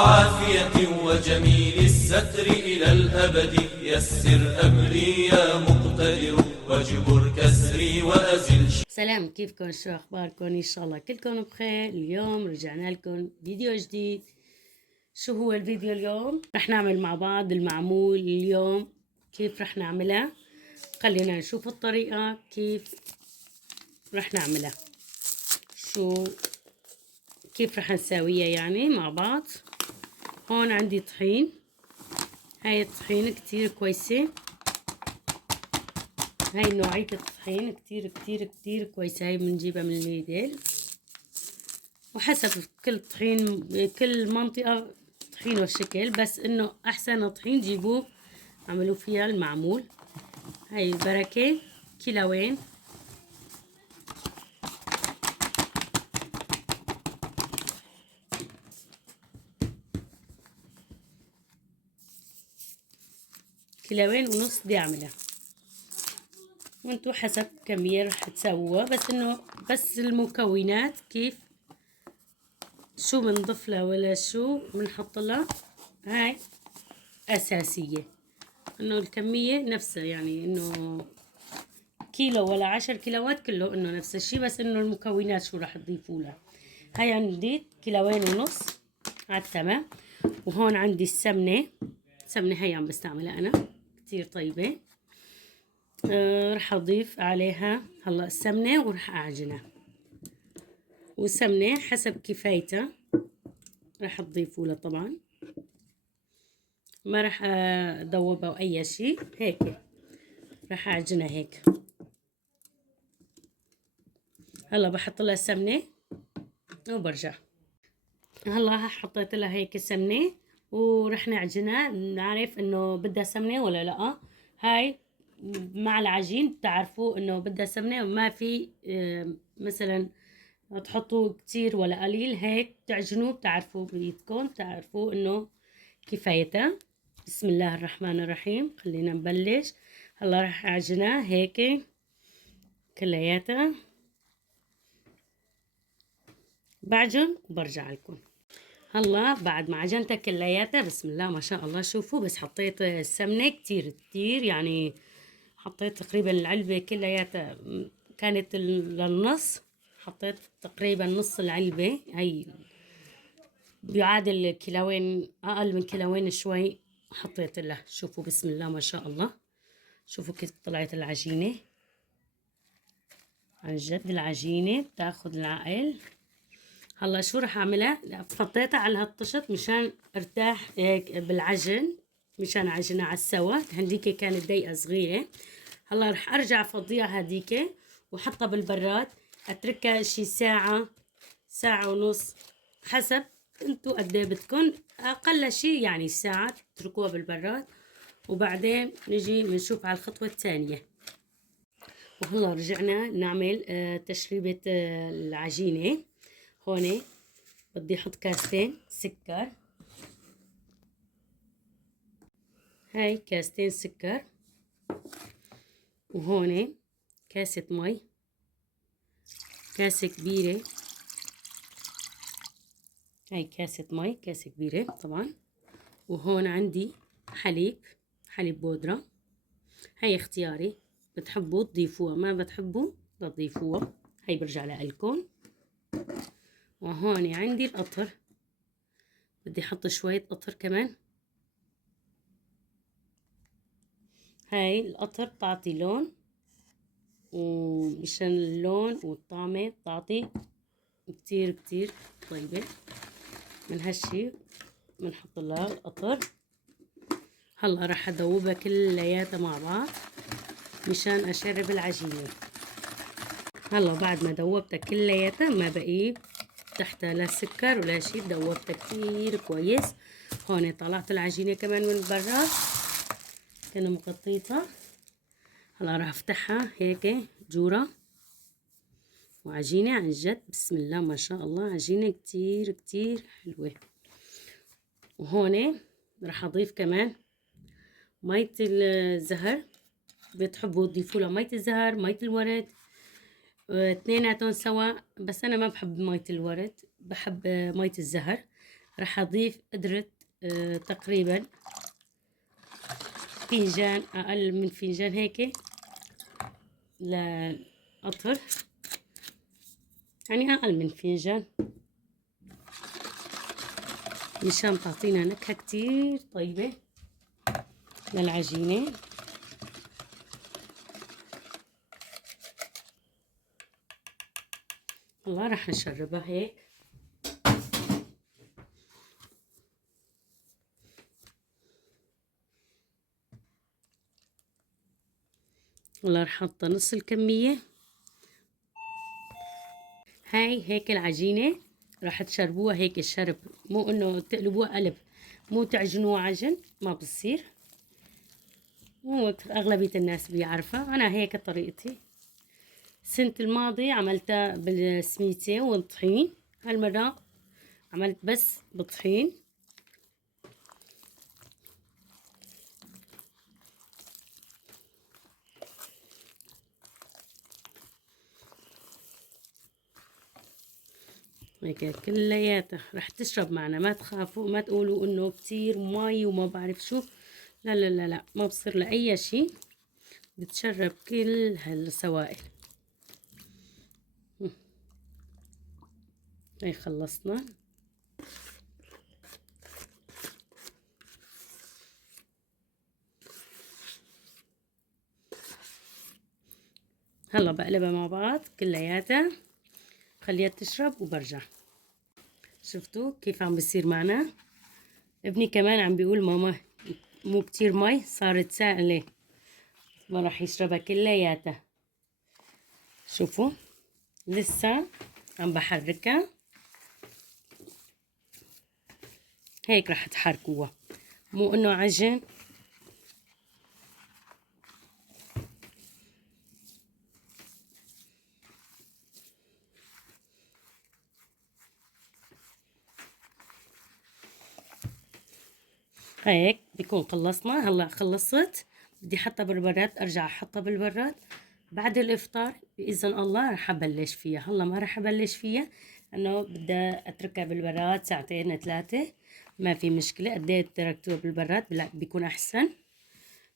عافية وجميل الستر إلى الأبد. يسر أمري يا مقتدر واجبر كسري وأزل. سلام، كيفكم؟ شو أخباركم؟ إن شاء الله كلكم بخير. اليوم رجعنا لكم فيديو جديد. شو هو الفيديو اليوم؟ رح نعمل مع بعض المعمول اليوم. كيف رح نعملها؟ خلينا نشوف الطريقة كيف رح نعملها، كيف رح نساويها يعني مع بعض. هون عندي طحين، هاي الطحين كتير كويسة، هاي نوعية الطحين كتير كتير كتير كويسة. هاي بنجيبها من الليدل، وحسب كل طحين كل منطقة طحين والشكل، بس انه احسن طحين جيبوه اعملوا فيها المعمول. هاي بركة كيلوين، كيلوين ونص بدي اعملها، وانتو حسب كمية رح تسووها. بس انه بس المكونات كيف شو بنضيف لها ولا شو بنحط لها، هاي اساسية. انه الكمية نفسها، يعني انه كيلو ولا 10 كيلوات كله انه نفس الشي، بس انه المكونات شو راح تضيفوا لها. هاي عندي كيلوين ونص على التمام. وهون عندي السمنة هاي عم بستعملها انا، كتير طيبة. رح اضيف عليها هلا السمنة ورح اعجنها، والسمنة حسب كفايتها رح تضيفوا لها. طبعا ما رح اذوبها واي شي، هيك رح اعجنها هيك. هلا بحط لها سمنة وبرجع. هلا حطيت لها هيك سمنة ورح نعجنها، نعرف انه بدها سمنة ولا لا. هاي مع العجين بتعرفوا انه بدها سمنة، وما في مثلا تحطوه كتير ولا قليل، هيك تعجنوه بتعرفوا بيدكم، بتعرفوا انه كفايتها. بسم الله الرحمن الرحيم، خلينا نبلش. هلا رح اعجنها هيك كلياتها، بعجن وبرجع لكم. هلا بعد ما عجنتها كلياتها، بسم الله ما شاء الله، شوفوا بس حطيت السمنة كتير كتير، يعني حطيت تقريبا العلبة كلياتها كانت للنص، حطيت تقريبا نص العلبة. هي بيعادل كيلوين، أقل من كيلوين شوي حطيت له. شوفوا بسم الله ما شاء الله، شوفوا كيف طلعت العجينة. عن جد العجينة بتاخد العقل. هلا شو رح اعملها؟ فضيتها على هالطشت مشان ارتاح هيك بالعجن، مشان اعجنها على السوا. هنديك كانت دقيقة صغيرة. هلا رح ارجع فضيها هديك وحطها بالبراد، اتركها شي ساعة، ساعة ونص، حسب انتو قد ايه بدكن. اقل شي يعني ساعة تتركوها بالبراد، وبعدين نجي بنشوف على الخطوة الثانية. وهلا رجعنا نعمل تشريبة العجينة. هون بدي احط كاستين سكر، هاي كاستين سكر، وهون كاسة مي، كاسة كبيرة. هاي كاسة مي، كاسة كبيرة طبعا. وهون عندي حليب بودرة. هاي اختياري، بتحبوا تضيفوها، ما بتحبوا لا تضيفوها، هاي برجع لألكم. وهون عندي القطر، بدي احط شوية قطر كمان. هاي القطر بتعطي لون، ومشان اللون والطعمة بتعطي كتير كتير طيبة. من هالشي بنحط لها القطر. هلا راح ادوبها كلياتها مع بعض مشان اشرب العجينة. هلا بعد ما دوبتها كلياتها ما بقي تحتها لا سكر ولا شي، دوبتها كتير كويس. هون طلعت العجينة كمان من برا، كانوا مغطيتها. هلا راح افتحها هيك جورة، وعجينة عن جد بسم الله ما شاء الله، عجينة كتير كتير حلوة. وهون راح اضيف كمان مية الزهر، بتحبوا تضيفوا لها مية الزهر مية الورد، اثنيناتهم سوا. بس انا ما بحب مية الورد، بحب مية الزهر. راح أضيف قدرة تقريبا فنجان، أقل من فنجان هيك للقطر، يعني أقل من فنجان، مشان تعطينا نكهة كتير طيبة للعجينة. هلا راح نشربها هيك. هلا راح احط نص الكمية. هاي هيك العجينة راح تشربوها هيك الشرب، مو انه تقلبوها قلب، مو تعجنوها عجن، ما بصير. مو اغلبية الناس بيعرفها، انا هيك طريقتي. السنة الماضية عملتها بالسميتة والطحين، هالمرة عملت بس بالطحين. هيك كلياتها رح تشرب معنا، ما تخافوا، ما تقولوا انه كتير مي وما بعرف شو. لا لا لا لا، ما بصير لأي شي، بتشرب كل هالسوائل. هي خلصنا. هلا بقلبها مع بعض كلياتها، خليها تشرب وبرجع. شفتوا كيف عم بصير معنا؟ ابني كمان عم بيقول ماما مو كتير مي، صارت سائلة، ما راح يشربها كلياتها. شوفوا لسه عم بحركها هيك، راح تحركوها، مو انه عجن. هيك بيكون خلصنا. هلا خلصت، بدي احطها بالبراد، ارجع احطها بالبراد بعد الافطار باذن الله. رح ابلش فيها. هلا ما رح ابلش فيها انه بدي اتركها بالبراد ساعتين ثلاثة، ما في مشكلة. قديت تركتوها بالبراد بيكون احسن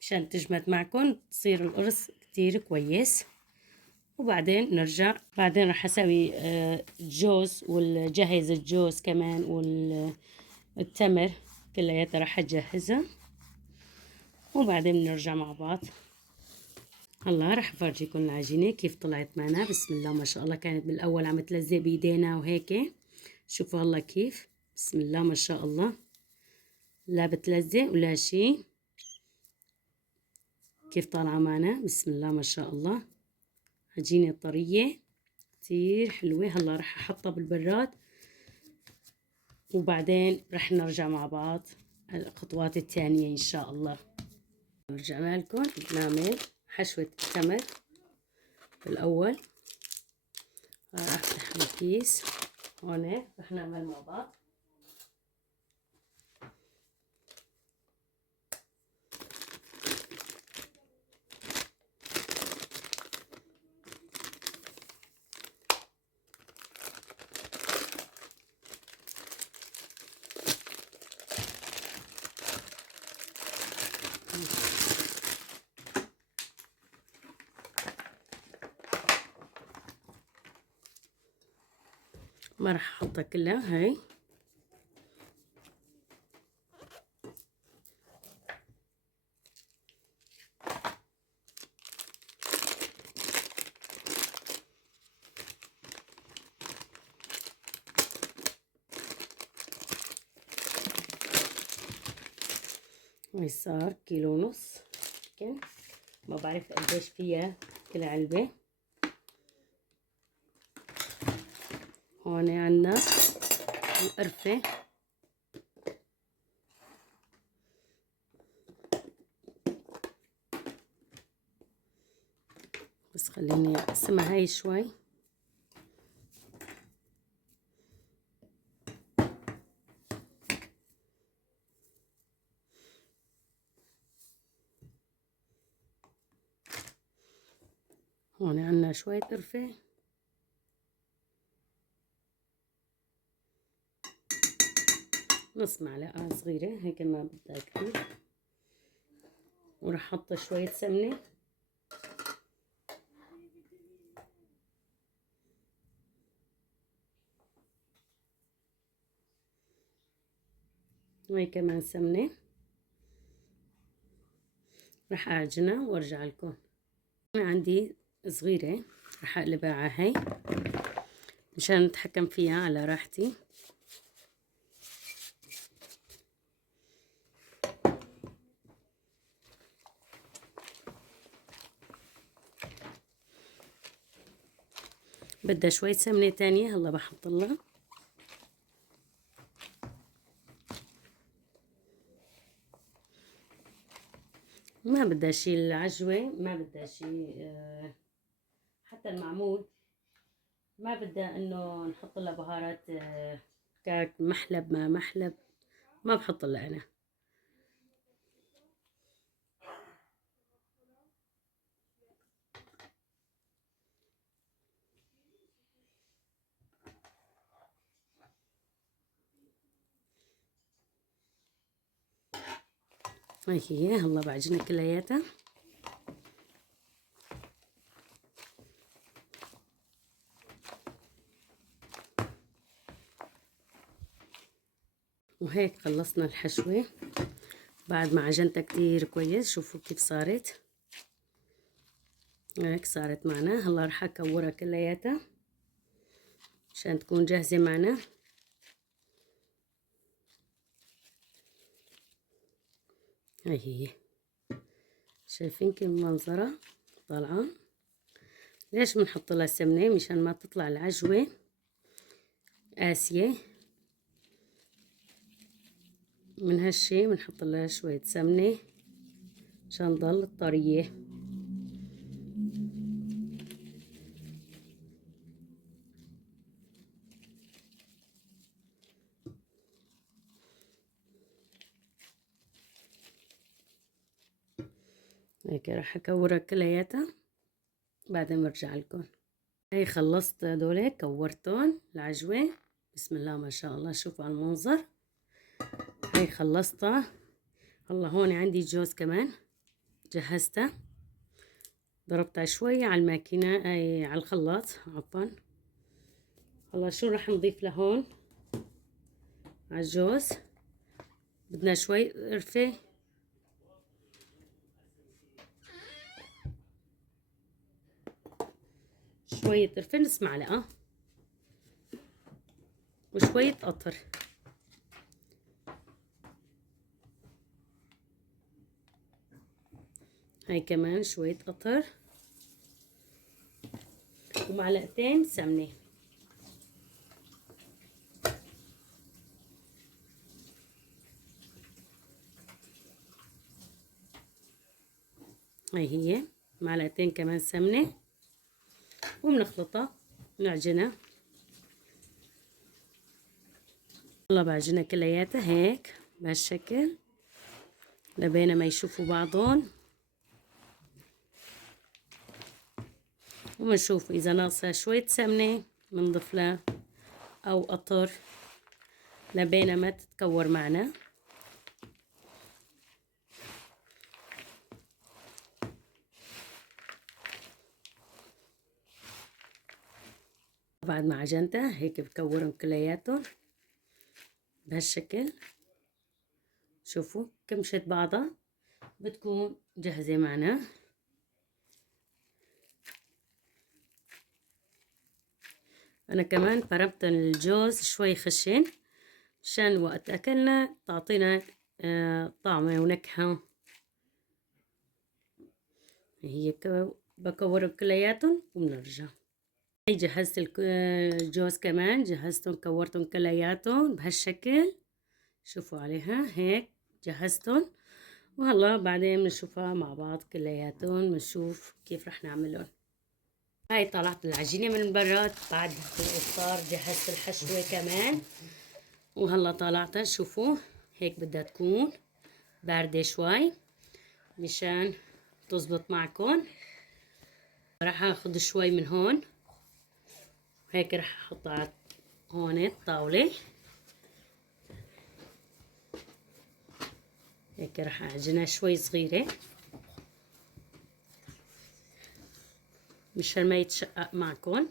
مشان تجمد معكم، تصير القرص كتير كويس. وبعدين نرجع، بعدين رح اسوي جوز، والجهز الجوز كمان والتمر كلياتها رح اجهزها، وبعدين بنرجع مع بعض. هلا رح افرجيكم العجينة كيف طلعت معنا. بسم الله ما شاء الله، كانت بالاول عم تلزق بايدينا وهيك. شوفوا هلا كيف، بسم الله ما شاء الله، لا بتلزق ولا شي. كيف طالعة معنا، بسم الله ما شاء الله، عجينة طرية كتير حلوة. هلا رح احطها بالبراد، وبعدين رح نرجع مع بعض الخطوات الثانية ان شاء الله. رجعنا لكم، بنعمل حشوة التمر. بالاول راح افتح الكيس هون، رح نعمل مع بعض. ما راح احطها كلها هاي. هاي صار كيلو ونص يمكن، ما بعرف قديش فيها كل علبة. هون عنا القرفة، بس خليني اقسمها هاي شوي. هون عنا شوية قرفة، نص معلقة صغيرة هيك، ما بدها كتير. وراح احط شوية سمنة. وهي كمان سمنة. راح اعجنها وارجع لكم. انا عندي صغيرة، راح اقلبها على هاي مشان اتحكم فيها على راحتي. بدها شوية سمنة تانية، هلا بحط لها. ما بدها شي العجوة، ما بدها شي حتى المعمول ما بدها انه نحط لها بهارات كاك محلب ما محلب، ما بحط لها انا. هي هلا بعجنها كلياتها. وهيك خلصنا الحشوة بعد ما عجنتها كتير كويس. شوفوا كيف صارت، هيك صارت معنا. هلا رح اكورها كلياتها عشان تكون جاهزة معنا. هاي هي، شايفين كيف منظرها طالعة. ليش بنحط لها سمنة؟ مشان ما تطلع العجوة قاسية. من هالشي بنحط لها شوية سمنة عشان تضل طرية. هيك راح اكورها كلياتها بعدين برجع لكم. هي خلصت هدول كورتهم العجوة. بسم الله ما شاء الله، شوفوا على المنظر. هي خلصتها. هلا هون عندي جوز كمان جهزته، ضربتها شوية على الماكينة، أي على الخلاط عفوا. هلا شو رح نضيف لهون على الجوز؟ بدنا شوي قرفة، شوية قرفة نص معلقة، وشوية قطر. هاي كمان شوية قطر، ومعلقتين سمنة. هاي هي معلقتين كمان سمنة، وبنخلطها نعجنها. والله بعجنها كلياتها هيك بهالشكل لبين ما يشوفوا بعضهم. وبنشوف اذا ناقصة شوية سمنة بنضيف لها او قطر لبين ما تتكور معنا. بعد ما عجنتها هيك بكورهم كلياتهم بهالشكل. شوفوا كمشت بعضها بتكون جاهزة معنا. انا كمان فرمت الجوز شوي خشن عشان وقت اكلنا تعطينا طعمة ونكهة. هي بكورهم كلياتهم وبنرجع. هي جهزت الجوز كمان، جهزتهم كورتهم كلياتهم بهالشكل. شوفوا عليها هيك جهزتهم. وهلا بعدين بنشوفها مع بعض كلياتهم، بنشوف كيف رح نعملهم. هاي طلعت العجينة من برا بعد الإفطار، جهزت الحشوة كمان وهلا طلعتها. شوفوا هيك بدها تكون باردة شوي مشان تزبط معكم. راح اخذ شوي من هون هيك، راح احطها هون الطاولة. هيك راح اعجنها شوي صغيرة مشان ما يتشقق معكم.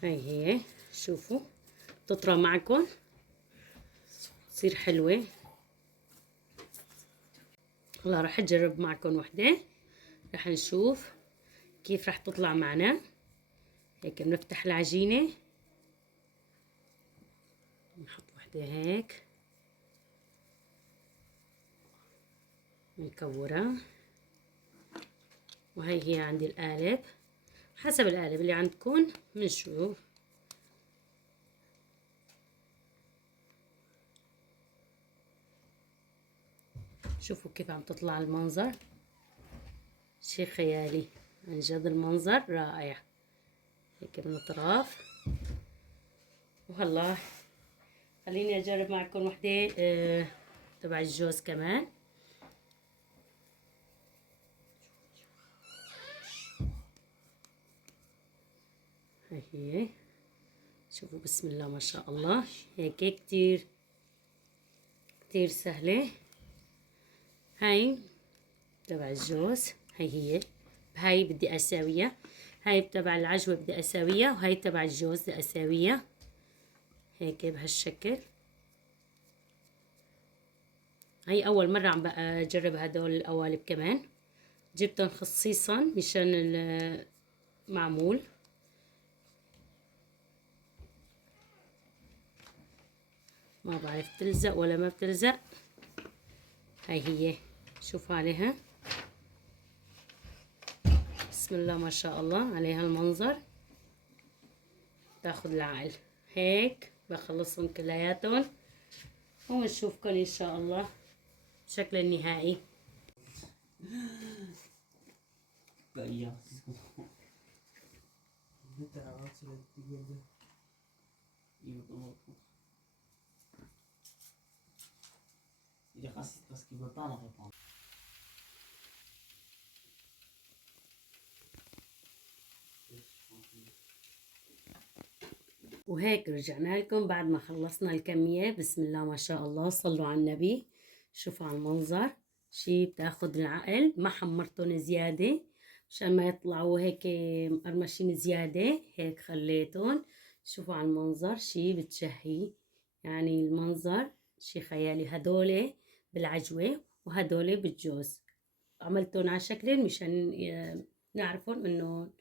هي شوفوا تطرى معكم تصير حلوة. هلا راح اجرب معكم وحدة، راح نشوف كيف راح تطلع معنا. هيك بنفتح العجينة، نحط وحدة هيك، نكورها. وهي هي عندي القالب، حسب القالب اللي عندكم بنشوف. شوفوا كيف عم تطلع المنظر، شي خيالي عن جد، المنظر رائع. هيك من الاطراف. وهلا خليني اجرب معكم وحده تبع الجوز كمان. هي شوفوا بسم الله ما شاء الله، هيك كتير كتير سهلة. هاي تبع الجوز، هي بهاي بدي اساويها، هاي تبع العجوة بدي اساويها، وهاي تبع الجوز بدي اساويها هيك بهالشكل. هاي اول مرة عم بجرب هدول القوالب كمان، جبتهم خصيصا مشان المعمول. ما بعرف بتلزق ولا ما بتلزق. هي شوفوا عليها بسم الله ما شاء الله عليها المنظر، تاخذ العقل. هيك بخلصهم كلياتهم ونشوفكم ان شاء الله بشكل النهائي. وهيك رجعنا لكم بعد ما خلصنا الكمية. بسم الله ما شاء الله، صلوا على النبي. شوفوا على المنظر، شي بتاخد العقل. ما حمرتهم زيادة عشان ما يطلعوا هيك مقرمشين زيادة، هيك خليتهم. شوفوا على المنظر، شي بتشهي يعني. المنظر شي خيالي. هدول بالعجوة وهدول بالجوز، عملتهم على شكلين مشان نعرفهم انه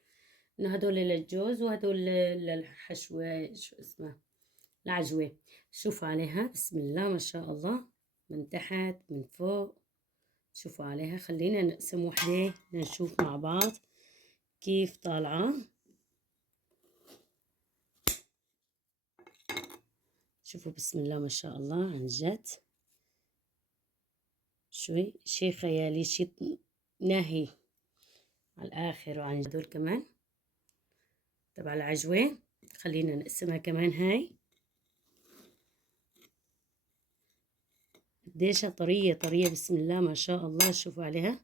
هدول للجوز وهدول للحشوة، شو اسمه، العجوة. شوفوا عليها بسم الله ما شاء الله، من تحت من فوق. شوفوا عليها. خلينا نقسم وحدة نشوف مع بعض كيف طالعة. شوفوا بسم الله ما شاء الله عن جد، شوي شي خيالي، شي ناهي على الآخر. وعن هدول كمان تبع العجوة، خلينا نقسمها كمان. هاي قديشها طرية طرية بسم الله ما شاء الله. شوفوا عليها،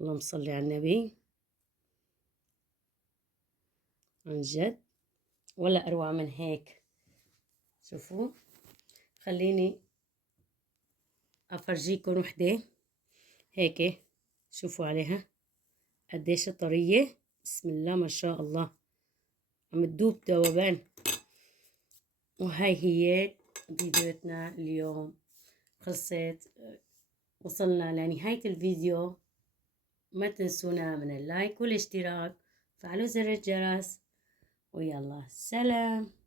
اللهم صل على النبي، عن جد ولا أروع من هيك. شوفوا خليني أفرجيكم وحدة هيك. شوفوا عليها قديش طرية بسم الله ما شاء الله، عم تدوب ذوبان. وهاي هي فيديوتنا اليوم، خلصت. وصلنا لنهاية الفيديو. ما تنسونا من اللايك والاشتراك، فعلوا زر الجرس، ويلا سلام.